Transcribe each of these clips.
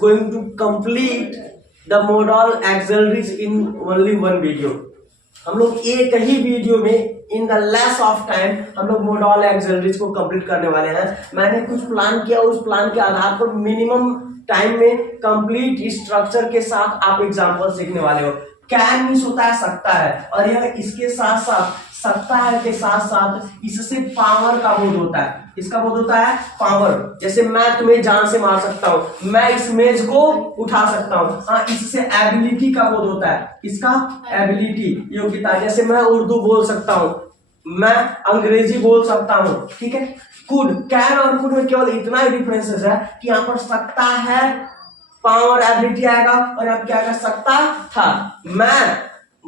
going to complete the modal auxiliaries in only one video. हम लोग एक ही video में in the less of time हम लोग मोडल ऑक्सिलरीज को कंप्लीट करने वाले हैं। मैंने कुछ प्लान किया, उस प्लान के आधार पर मिनिमम टाइम में कंप्लीट स्ट्रक्चर के साथ आप एग्जांपल सीखने वाले हो। कैन मींस होता है सकता है, और यह इसके साथ साथ सकता है के साथ साथ इससे पावर का बोध होता है। इसका बोध होता है पावर। जैसे मैं तुम्हें जान से मार सकता हूं, मैं इस मेज को उठा सकता हूं। हाँ, इससे एबिलिटी का बोध होता है। इसका एबिलिटी, योग्यता। जैसे मैं उर्दू बोल सकता हूं, मैं अंग्रेजी बोल सकता हूं, ठीक है। कुड, कैन और कुड में केवल इतना ही डिफरेंसेस है कि यहाँ पर सकता है पावर एबिलिटी आएगा, और यहाँ क्या कर सकता था। मैं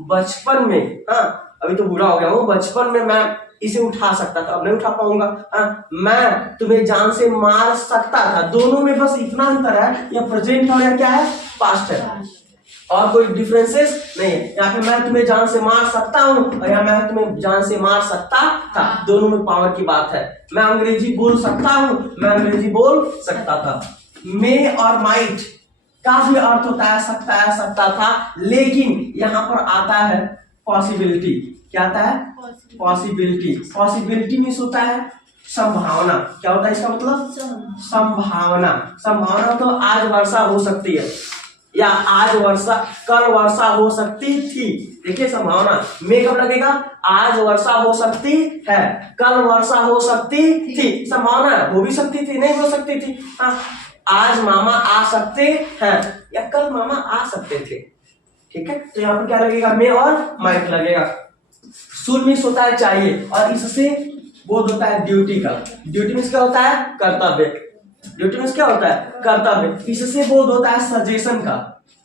बचपन में, हाँ अभी तो बूढ़ा हो गया हूँ, बचपन में मैं इसे उठा सकता था, अब नहीं उठा पाऊंगा। हाँ, मैं तुम्हें जान से मार सकता था। दोनों में बस इतना अंतर है, या प्रेजेंट और या क्या है, पास्ट है, और कोई डिफरेंसेस नहीं है। यहाँ पे मैं तुम्हें जान से मार सकता हूँ, और यहाँ मैं तुम्हें जान से मार सकता था। दोनों में पावर की बात है। मैं अंग्रेजी बोल सकता हूँ, मैं अंग्रेजी बोल सकता था। मे और माइट का भी अर्थ होता है सकता था, लेकिन यहाँ पर आता है पॉसिबिलिटी। क्या आता है? पॉसिबिलिटी। पॉसिबिलिटी मीन्स होता है संभावना। क्या होता है इसका मतलब? संभावना। संभावना तो आज वर्षा हो सकती है, या आज वर्षा, कल वर्षा हो सकती थी। देखिए संभावना में कब लगेगा? आज वर्षा हो सकती है, कल वर्षा हो सकती थी। संभावना हो भी सकती थी, नहीं हो सकती थी। हाँ, आज मामा आ सकते हैं, या कल मामा आ सकते थे, ठीक है। तो यहाँ पर क्या लगेगा? मे और माइट लगेगा। शुड मीन्स होता है चाहिए, और इससे बोध होता है ड्यूटी का। ड्यूटी मीन्स क्या होता है? कर्तव्य। ड्यूटी मीन्स क्या होता है? कर्तव्य। इससे बोध होता है सजेशन का।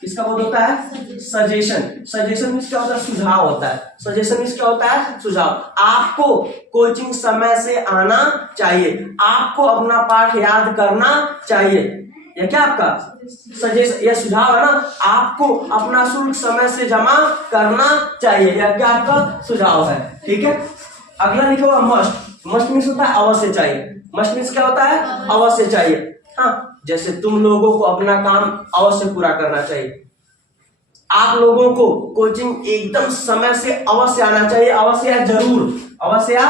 किसका बोध होता है? सजेशन। सजेशन मीन्स क्या होता है? सुझाव होता है। सजेशन मीन्स क्या होता है? सुझाव। आपको कोचिंग समय से आना चाहिए, आपको अपना पाठ याद करना चाहिए, या क्या आपका सजेशन या सुझाव है ना। आपको अपना शुल्क समय से जमा करना चाहिए, या क्या आपका सुझाव है, ठीक है। अगला लिखा हुआ मस्ट। मस्ट मीन्स होता है अवश्य चाहिए। मस्ट मीन्स क्या होता है? अवश्य चाहिए। हाँ, जैसे तुम लोगों को अपना काम अवश्य पूरा करना चाहिए, आप लोगों को कोचिंग एकदम समय से अवश्य आना चाहिए। अवश्य या जरूर, अवश्य या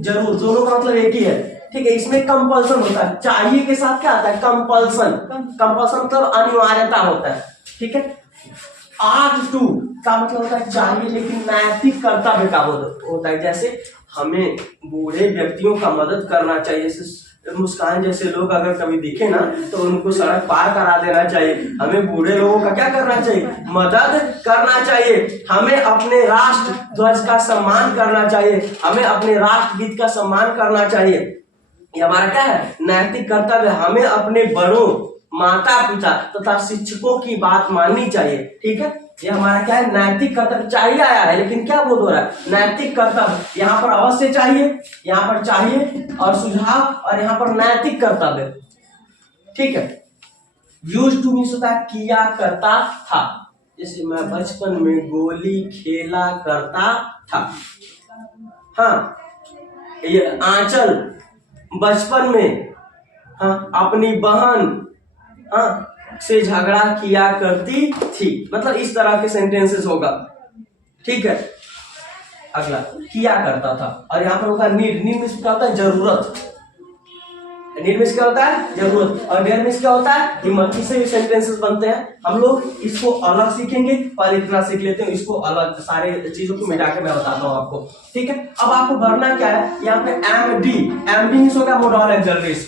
जरूर, दोनों का मतलब एक ही है, ठीक है। इसमें कंपल्सन होता है, चाहिए के साथ क्या आता है? कंपल्सन। कंपल्सन मतलब अनिवार्यता होता है, ठीक है। आर्ट टू का मतलब होता है चाहिए, लेकिन नैतिक कर्तव्य का होता है। जैसे हमें बूढ़े व्यक्तियों का मदद करना चाहिए। जैसे मुस्कान जैसे लोग अगर कभी दिखे ना, तो उनको सड़क पार करा देना चाहिए। हमें बूढ़े लोगों का क्या करना चाहिए? मदद करना चाहिए। हमें अपने राष्ट्र ध्वज का सम्मान करना चाहिए, हमें अपने राष्ट्रगीत का सम्मान करना चाहिए। ये हमारा क्या है? नैतिक कर्तव्य। हमें अपने बड़ों, माता पिता तथा शिक्षकों की बात माननी चाहिए, ठीक है। ये हमारा क्या है? नैतिक कर्तव्य। चाहिए आया है, लेकिन क्या बोध हो रहा है? नैतिक कर्तव्य। यहाँ पर अवश्य चाहिए, यहाँ पर चाहिए और सुझाव, और यहाँ पर नैतिक कर्तव्य, ठीक है। यूज टू मीन्स होता है किया करता था। जैसे मैं बचपन में गोली खेला करता था। हाँ, ये आंचल बचपन में, हाँ, अपनी बहन, हाँ, से झगड़ा किया करती थी। मतलब इस तरह के सेंटेंसेस होगा, ठीक है। अगला किया करता था, और यहाँ पर होगा नीड। नीड मीन्स क्या होता है? जरूरत। नीड मीन्स क्या होता है? जरूरत। और डेयर मीन्स क्या होता है? हिम्मत। इससे भी सेंटेंसेस बनते हैं। हम लोग इसको अलग सीखेंगे, पहले इतना सीख लेते हैं, इसको अलग सारे चीजों को मिटा के मैं बताता हूँ आपको, ठीक है। अब आपको भरना क्या है? यहाँ पे एमडी। एमडी मीन्स हो गया मोडल ऑक्सिलरीज।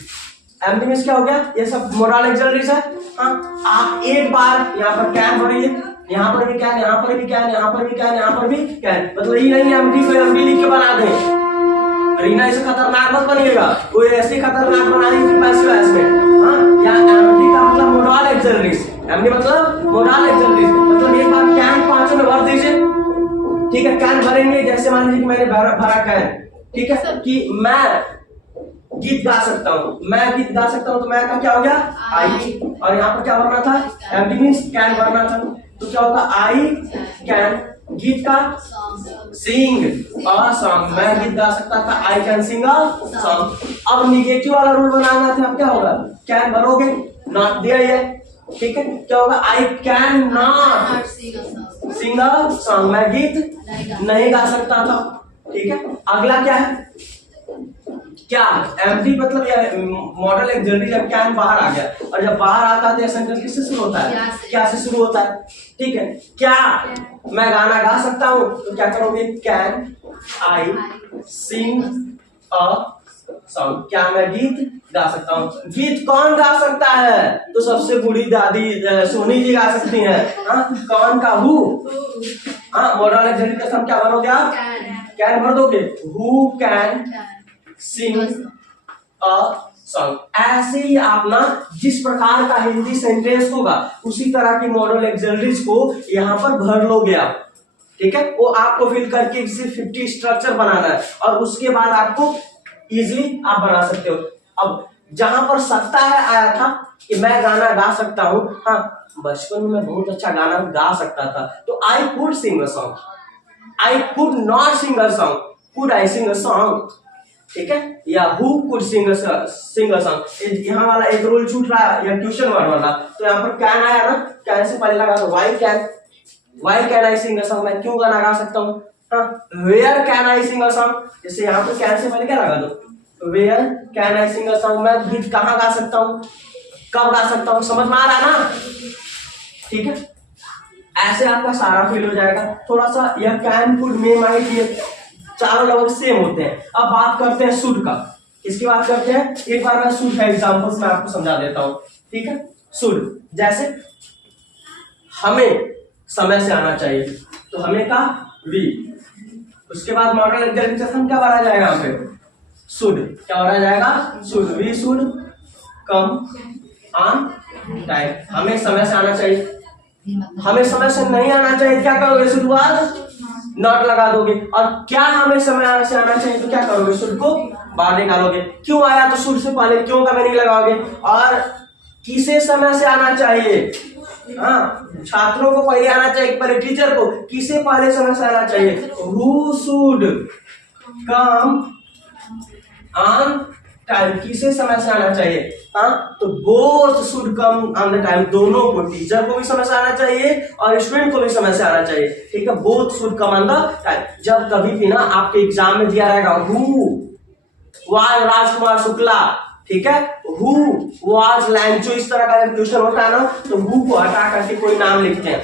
एमडी मीन्स क्या हो गया? ये सब मोडल ऑक्सिलरीज है। हाँ, आप एक बार यहाँ पर कैन भरिए, यहाँ पर भी कैन, यहाँ पर भी कैन, यहाँ पर भी कैन, यहाँ पर भी कैन। मतलब ये नहीं एमडी को एमडी लिख के बना दें। रीना ऐसे खतरनाक मत बनिएगा, कोई ऐसी खतरनाक बनाने की पैसे में। हाँ, यहाँ एमडी का मतलब मोडल ऑक्सिलरीज। एमडी मतलब मोडल ऑक्सिलरीज। मतलब एक बार कैन पांचों में भर दीजिए, ठीक है। कैन भरेंगे, जैसे मान लीजिए कि मैंने भरा कैन, ठीक है, कि मैं गीत गा सकता हूँ, मैं गीत गा सकता हूँ, तो मैं का क्या हो गया? आई। और यहाँ पर क्या भरना था? एमडी मीन्स कैन भरना था। तो क्या होगा? I can. गीत का सिंग अ सॉन्ग। मैं गीत गा सकता था, I can sing a song. अब निगेटिव वाला रूल बनाना था। अब क्या होगा? कैन भरोगे, नॉट दिया है, ठीक है, क्या होगा? I can not sing a song, मैं गीत नहीं गा सकता था। ठीक है, अगला क्या है? क्या एम्प्टी मतलब मॉडल एक्सिलरी जब कैन बाहर आ गया, और जब बाहर आता है तो सेंटेंस किससे शुरू होता है? क्या से शुरू होता है। ठीक है, क्या मैं गाना गा सकता हूं, तो क्या करोगे? Can I sing a song, क्या मैं गीत गा सकता हूँ। गीत कौन गा सकता है? तो सबसे बूढ़ी दादी सोनी जी गा सकती हैं। कौन का? हु। मॉडल एक्सिलरी का सम क्या भरोगे आप? कैन भर दोगे। Who can sing a song. ऐसे ही आप ना जिस प्रकार का हिंदी सेंटेंस होगा उसी तरह की मॉडल एक्सिलरीज को यहाँ पर भर लोगे आप। ठीक है, वो आपको फिल करके सिर्फ 50 स्ट्रक्चर बनाना है, और उसके बाद आपको इजीली आप बना सकते हो। अब जहां पर सकता है आया था कि मैं गाना गा सकता हूँ, हाँ बचपन में मैं बहुत अच्छा गाना गा सकता था, तो I could sing a song. I could not sing a song, could I sing a song. ठीक है, या who could sing a song. यहाँ वाला एक रूल छूट रहा है, या ट्यूशन वर्ड वाला, तो यहाँ पर कैन आया ना, कैन से पहले लगा दो why can I sing a song, मैं क्यों गाना गा सकता हूँ। Where can I sing a song, जैसे यहाँ पर कैन से पहले क्या लगा दो? Where can I sing a song, मैं गीत कहाँ गा सकता हूँ, कब गा सकता हूँ। समझ में आ रहा है ना? ठीक है, ऐसे आपका सारा फिल हो जाएगा। थोड़ा सा यह कैन कुड मे माइट ये चारों लगभग सेम होते हैं। अब बात करते हैं शुड का। किसकी बात करते हैं? एक बार मैं शुड का एग्जांपल्स में आपको समझा देता हूं। ठीक है, शुड जैसे हमें समय से आना चाहिए, तो हमें का वी, उसके बाद मॉडल एक्सिलरी हम क्या भरा जाएगा? यहाँ पे शुड क्या भरा जाएगा? Should, we should come on time, हमें समय से आना चाहिए। हमें समय से नहीं आना चाहिए, क्या करोगे? शुरुआत नॉट लगा दोगे। और क्या हमें समय से आना चाहिए, तो क्या करोगे? शुड को बाहर निकालोगे। क्यों आया, तो शुड से पहले क्यों का मीनिंग लगाओगे। और किसे समय से आना चाहिए? छात्रों को पहले आना चाहिए, पहले टीचर को। किसे पहले समय से आना चाहिए? Who should come on time, किसे समय से आना चाहिए? तो both should come on the time, दोनों को, टीचर को भी समय से आना चाहिए और स्टूडेंट को भी समय से आना चाहिए। ठीक है, both should come on the time. जब कभी भी ना आपके एग्जाम में दिया रहेगा हु वाज राजकुमार शुक्ला, ठीक है, हु वाज लैंचो, इस तरह का क्वेश्चन होता है ना, तो हु को हटा करके कोई नाम लिखते हैं।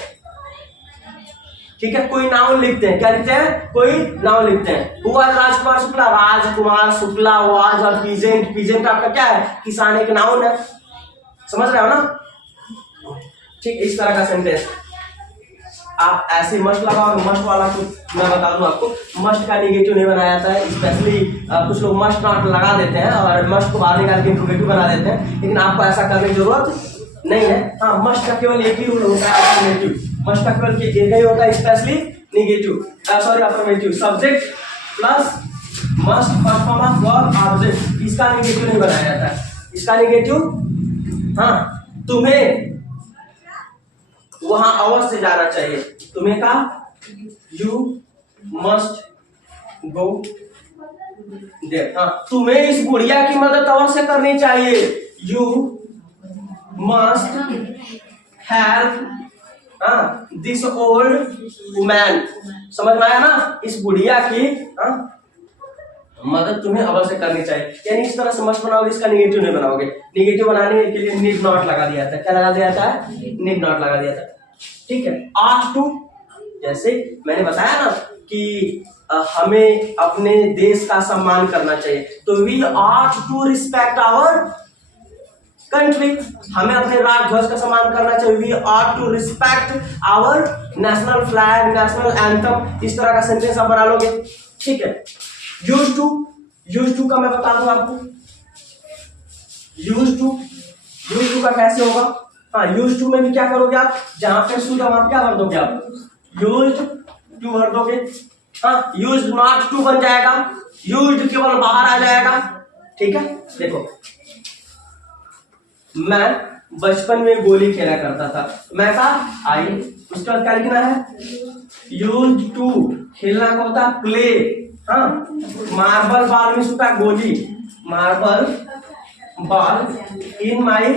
ठीक है, कोई नाउन लिखते हैं। क्या लिखते हैं? कोई नाउन लिखते हैं। हुआ राजकुमार शुक्ला, राजकुमार शुक्ला, वाज और पीजेंट आपका क्या है? किसान, एक नाउन है। समझ रहे हो ना? ठीक, इस तरह का सेंटेंस आप ऐसे मस्ट लगाओ। मस्ट वाला कुछ मैं बता दूं आपको, मस्ट का निगेटिव नहीं बनाया जाता है। स्पेशली कुछ लोग मस्ट नॉट लगा देते हैं और मस्ट को बाहर निकाल के इंट्रोगेटिव बना देते हैं, लेकिन आपको ऐसा करने की जरूरत नहीं है। हाँ, मस्ट का केवल एक ही रूल होता है, अफर्मेटिव। मस्ट का केवल एक ही होता है, specially negative, sorry affirmative. Subject plus must first form of verb object, इसका निगेटिव नहीं बनाया जाता है। इसका निगेटिव, हाँ, तुम्हें वहां अवश्य जाना चाहिए। तुम्हें का यू मस्ट गो देयर। हाँ, तुम्हें इस बुढ़िया की मदद अवश्य करनी चाहिए। You must help this old woman. समझ में आया ना? इस बुढ़िया की मदद तुम्हें अवश्य करनी चाहिए। यानी इस तरह से मस्ट बनाओगे, इसका निगेटिव नहीं बनाओगे। निगेटिव बनाने के लिए नीड नॉट लगा दिया था। क्या लगा दिया था? नीड नॉट लगा दिया था। ठीक है, ऑट टू, जैसे मैंने बताया ना कि हमें अपने देश का सम्मान करना चाहिए, तो we ought to respect our country, हमें अपने राष्ट्र ध्वज का सम्मान करना चाहिए। We ought to respect our national flag, national anthem. इस तरह का सेंटेंस आप बना लोगे। ठीक है, यूज टू का मैं बता दूं आपको। यूज टू का कैसे होगा? हाँ, यूज टू में भी क्या करोगे आप? जहां पे शुड वहां क्या भर दोगे आप? यूज टू भर दोगे। हाँ, यूज नॉट टू बन जाएगा, यूज केवल बाहर आ जाएगा। ठीक है, देखो मैं बचपन में गोली खेला करता था, मैं कहा आई, उसके बाद क्या लिखना है? Use to. खेलना का होता है प्ले। हाँ, मार्बल बॉल में सुटा गोली, marble ball in my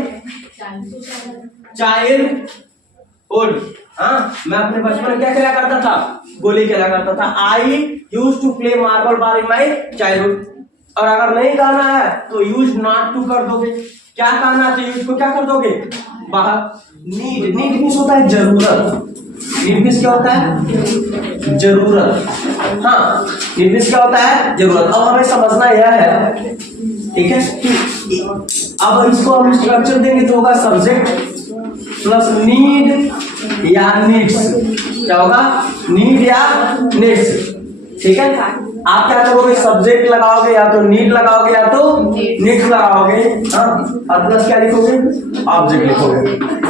childhood. हाँ, मैं अपने बचपन में क्या खेला करता था? गोली खेला करता था। I use to play marble bar in my childhood. और अगर नहीं कहना है तो यूज नॉट टू कर दोगे। क्या कहना है तो यूज को क्या कर दोगे? बाहर। नीड, नीड मीन्स होता है जरूरत। नीड मीन्स क्या होता है? जरूरत। हाँ, नीड मीन्स क्या होता है? जरूरत। अब हमें समझना यह है, ठीक है, कि अब इसको हम स्ट्रक्चर देंगे तो होगा सब्जेक्ट प्लस नीड या नीड्स। क्या होगा? नीड या नीड्स। ठीक है, आप क्या करोगे? सब्जेक्ट लगाओगे या तो नीड लगाओगे या तो नीड्स लगाओगे। हाँ, और प्लस क्या लिखोगे? ऑब्जेक्ट लिखोगे।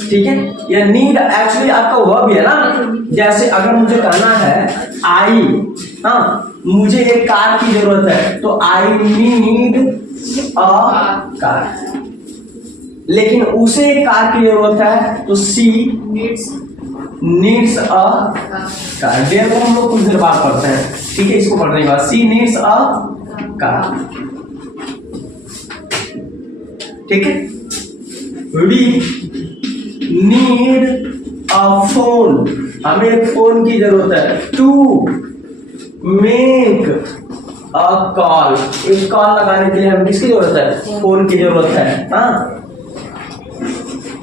ठीक है, ये नीड एक्चुअली आपका वर्ब है ना। जैसे अगर मुझे कहना है आई, हाँ, मुझे एक कार की जरूरत है तो आई नीड अ कार। लेकिन उसे एक कार की जरूरत है तो सी नीड्स अ कार। देर को हम लोग कुछ देर बात करते हैं, ठीक है, इसको पढ़ने के बाद सी नीड्स अ कार। ठीक है, वी नीड अ फोन। हमें एक फोन की जरूरत है टू मेक अ कॉल। एक कॉल लगाने के लिए हमें किसकी जरूरत है? फोन की जरूरत है। हाँ,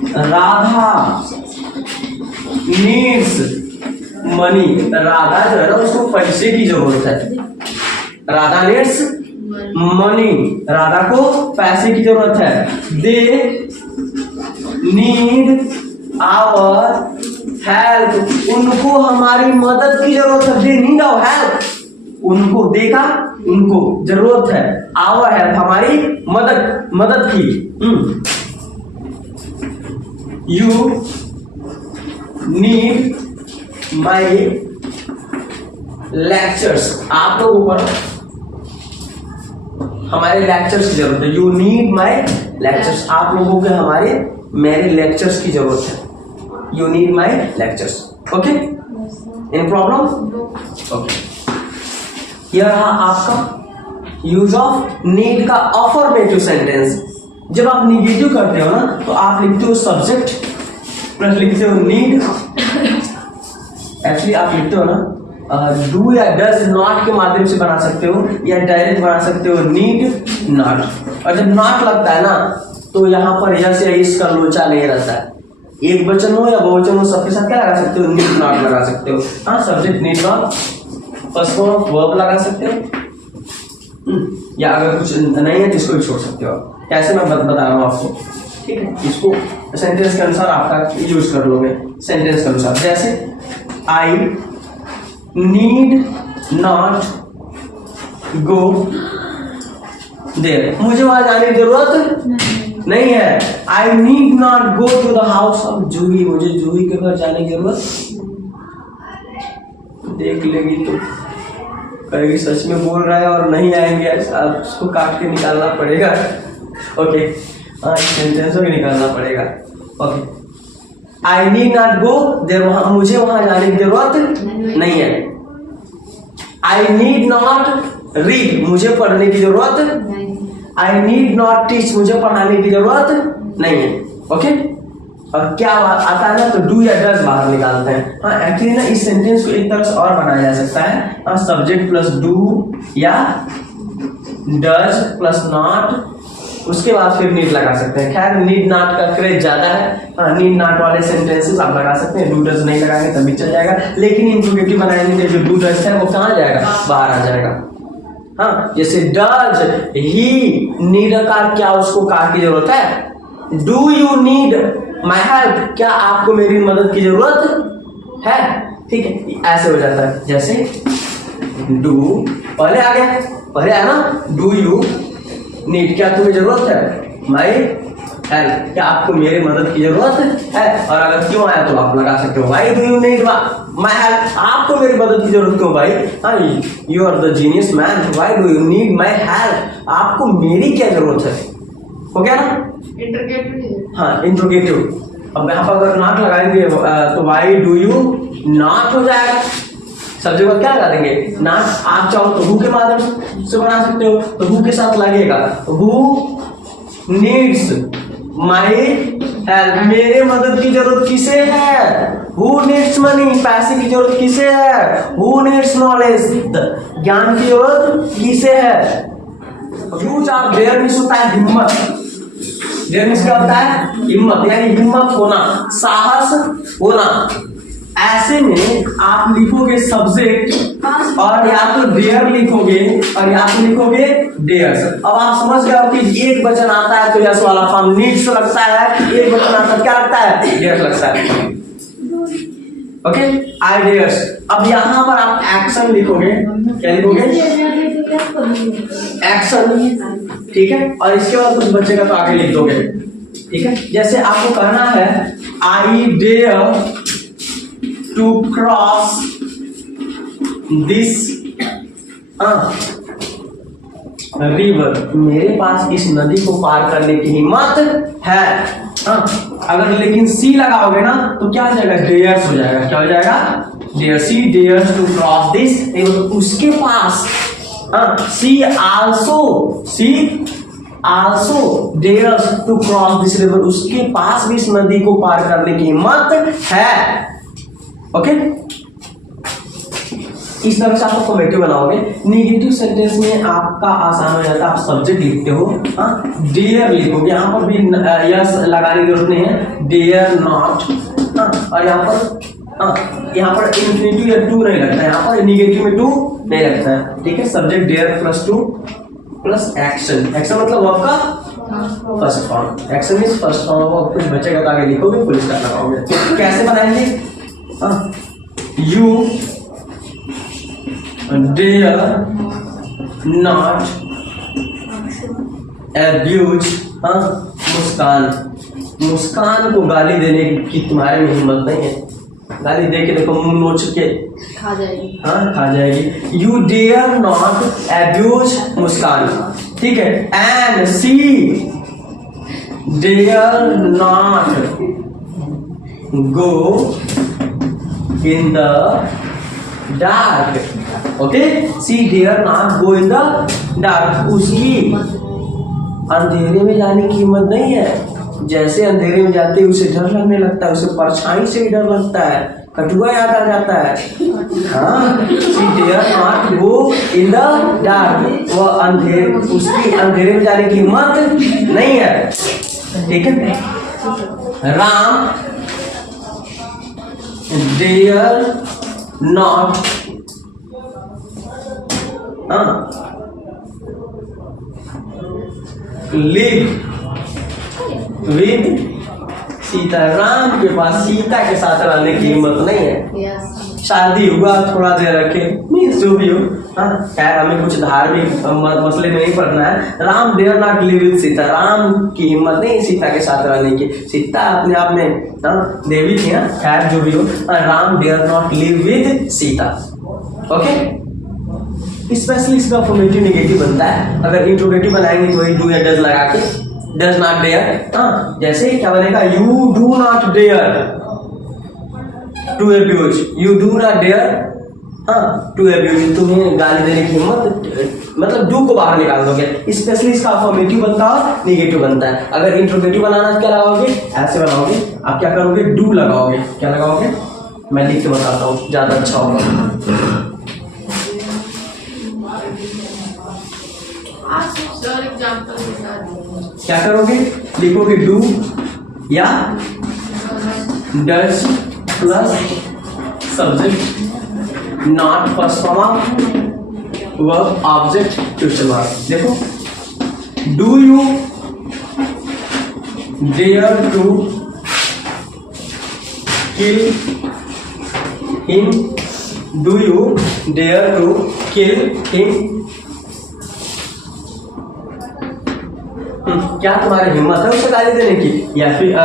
राधा नीड्स मनी। राधा जो है ना उसको पैसे की जरूरत है। राधा नीड्स मनी, राधा को पैसे की जरूरत है। They need our help. उनको हमारी मदद की जरूरत है। They need our help. उनको देखा, उनको जरूरत है आवर हेल्प, हमारी मदद की। You need my lectures. आप लोगों को हमारे लेक्चर्स की जरूरत है। You need my lectures. आप लोगों के हमारे मेरे लेक्चर्स की जरूरत है। You need my lectures. Okay, in problem? Okay, यह रहा आपका यूज ऑफ नीड का अफर्मेटिव सेंटेंस। जब आप निगेटिव करते हो ना तो आप लिखते हो सब्जेक्ट प्लस लिखते हो नीड। एक्चुअली आप लिखते हो ना डू या डज नॉट के माध्यम से बना सकते हो या डायरेक्ट बना सकते हो नीड नॉट। और जब नॉट लगता है ना तो यहाँ पर यस या इस का लोचा नहीं रहता है। एक वचन हो या बहुवचन हो, सबके साथ क्या लगा सकते हो? नीड नॉट लगा सकते हो। हाँ, subject need not, first form of verb लगा सकते हो। या अगर कुछ नहीं है तो इसको भी छोड़ सकते हो। कैसे मैं बता रहा हूँ आपको, ठीक है। इसको सेंटेंस के अनुसार आपका यूज कर लोगे, सेंटेंस के अनुसार। जैसे I need not go there. मुझे वहां जाने की जरूरत नहीं है। I need not go to the house of Juhi. मुझे जूही के घर जाने की जरूरत। देख लेगी तो कहेगी सच में बोल रहा है और नहीं आएंगे, अब उसको काट के निकालना पड़ेगा। ओके, हाँ, सेंटेंस भी निकालना पड़ेगा। Okay, I need not go there. मुझे वहां जाने की जरूरत नहीं है। I need not read. मुझे पढ़ने की जरूरत। I need not teach. मुझे पढ़ाने की जरूरत नहीं है। ओके, और क्या आता है ना तो डू या डज बाहर निकालते हैं। हाँ, एक्चुअली ना इस सेंटेंस को एक तरह से और बनाया जा सकता है। हाँ, सब्जेक्ट प्लस डू या डज प्लस नॉट, उसके बाद फिर नीड लगा सकते हैं। खैर, नीड नॉट का क्रेज ज्यादा है। हाँ, नीड नॉट वाले सेंटेंसेस आप लगा सकते हैं। डू डज नहीं लगाएंगे तभी चल जाएगा, लेकिन इंट्रोगेटिव बनाएंगे जो डू डज है वो कहाँ जाएगा? बाहर आ जाएगा। हाँ, जैसे does he need a car. क्या उसको कार की जरूरत है? Do you need my help. क्या आपको मेरी मदद की जरूरत है? ठीक है, ऐसे हो जाता है। जैसे डू पहले आ गया, पहले आया ना डू यू नीड। क्या तुम्हें जरूरत है? My help. क्या आपको मेरी मदद की जरूरत है? और अगर क्यों आया तो आप लगा सकते हो why do you need my help. आपको मेरी मदद की जरूरत क्यों भाई? हाँ, you are the genius man, why do you need my help. आपको मेरी क्या जरूरत है? हो गया ना? इंट्रोगेटिव। हाँ, इंट्रोगेटिव। अब यहाँ पर अगर नॉट लगाएंगे तो व्हाई डू यू नॉट हो जाएगा। सब्जेक्ट को क्या लगा देंगे? नॉट। आप चाहो तो हु के माध्यम से बना सकते हो, तो हु के साथ लगेगा। हु नीड्स माई हेल्प, मेरे मदद की जरूरत किसे है? हु नीड्स मनी, पैसे की जरूरत किसे है? हु नीड्स नॉलेज, ज्ञान की जरूरत किसे है? यूज ऑफ डेयर मीन्स होता है हिम्मत, डेयर मीन्स क्या होता है? हिम्मत, यानी हिम्मत होना, साहस होना। ऐसे में आप लिखोगे सब्जेक्ट और या तो डेयर लिखोगे और या तो लिखोगे डेयर्स। अब आप समझ गए हो कि एक वचन आता है तो यस वाला फॉर्म नीड्स लगता है, एक वचन आता है क्या लगता है? डेयर्स लगता है। ओके, आई डेयर्स। अब यहां पर आप एक्शन लिखोगे, क्या लिखोगे? एक्शन, ठीक है। और इसके बाद कुछ बचेगा तो आगे लिख दोगे, ठीक है। जैसे आपको कहना है I dare to cross this river, मेरे पास इस नदी को पार करने की हिम्मत है। अगर लेकिन सी लगाओगे ना तो क्या हो जाएगा? डेयर्स हो जाएगा। क्या हो जाएगा? Dare, she dares to cross this, उसके पास she also dares to cross this river, उसके पास भी इस नदी को पार करने की हिम्मत है। ओके, इस तरह से आप फॉर्मेटिव बनाओगे। नेगेटिव सेंटेंस में आपका आसान हो जाता है, आप सब्जेक्ट लिखते हो, डेयर लिखोगे, यहाँ पर भी यस लगाने की जरूरत नहीं है, डेयर नॉट, और यहाँ पर इन्फिनिटिव या टू नहीं लगता है, यहाँ पर नेगेटिव में टू नहीं लगता है, ठीक है। Subject dare plus to plus action, action मतलब आपका first form, action is first form, वो कुछ बचेगा तो आगे लिखोगे, पुलिस का लगाओगे। कैसे बनाएंगे? यू डेयर नॉट एब्यूज, मुस्कान को गाली देने की तुम्हारे में हिम्मत नहीं है। गाली दे के देखो, मुंह नोच के खा जाएगी, खा जाएगी। You dare not abuse Muskan, ठीक है। And she dare not go in the dark, okay, she dare not go in the dark, उसकी अंधेरे में जाने की हिम्मत नहीं है। जैसे अंधेरे में जाते हैं उसे डर लगने लगता है, उसे परछाई से भी डर लगता है, कटुआ याद आ जाता है। she dare not go in the dark, वो अंधेरे, उसकी अंधेरे में जाने की हिम्मत नहीं है, ठीक है। Ram dare not live with Sita, Ram के पास सीता के साथ रहने की हिम्मत नहीं है। शादी हुआ, थोड़ा देर रखे, मीन्स जो भी हो, खैर हमें कुछ धार्मिक मसले में नहीं पढ़ना है। Ram dare not live with Sita, Ram की हिम्मत नहीं सीता के साथ रहने की। सीता अपने आप में देवी थी, खैर जो भी हो, Ram dare not live with Sita, okay. Specially इसका फॉर्मेटिव नेगेटिव बनता है। अगर इंट्रोगेटिव बनाएंगे तो वही डू या डज लगा के, डज नॉट डेयर, जैसे क्या बनेगा? You do not dare to abuse, you do not dare to abuse, तुम्हें गाली देने की हिम्मत, मतलब डू को बाहर निकाल दोगे। स्पेशली इसका फॉर्मेटिव बनता है, नेगेटिव बनता है। अगर इंट्रोगेटिव बनाना क्या लगाओगे? ऐसे बनाओगे, आप क्या करोगे? डू लगाओगे। क्या लगाओगे? मैं लिख के बताता हूँ, ज्यादा अच्छा होगा। क्या करोगे? लिखोगे डू या does plus subject not first form of verb object question mark. देखो, do you dare to kill him, do you dare to kill him, क्या तुम्हारी हिम्मत है उसे गाली देने की या फिर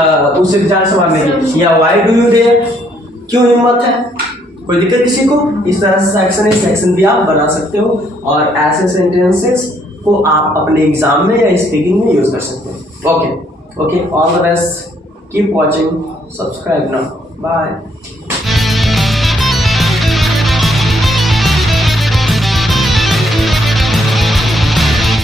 उसे जान से मारने की, या वाई डू यू डेयर, क्यों हिम्मत है? कोई दिक्कत किसी को? इस तरह से सेक्शन भी आप बना सकते हो और ऐसे सेंटेंसेस को आप अपने एग्जाम में या स्पीकिंग में यूज कर सकते हो। Okay, all the best, keep watching, subscribe now, bye.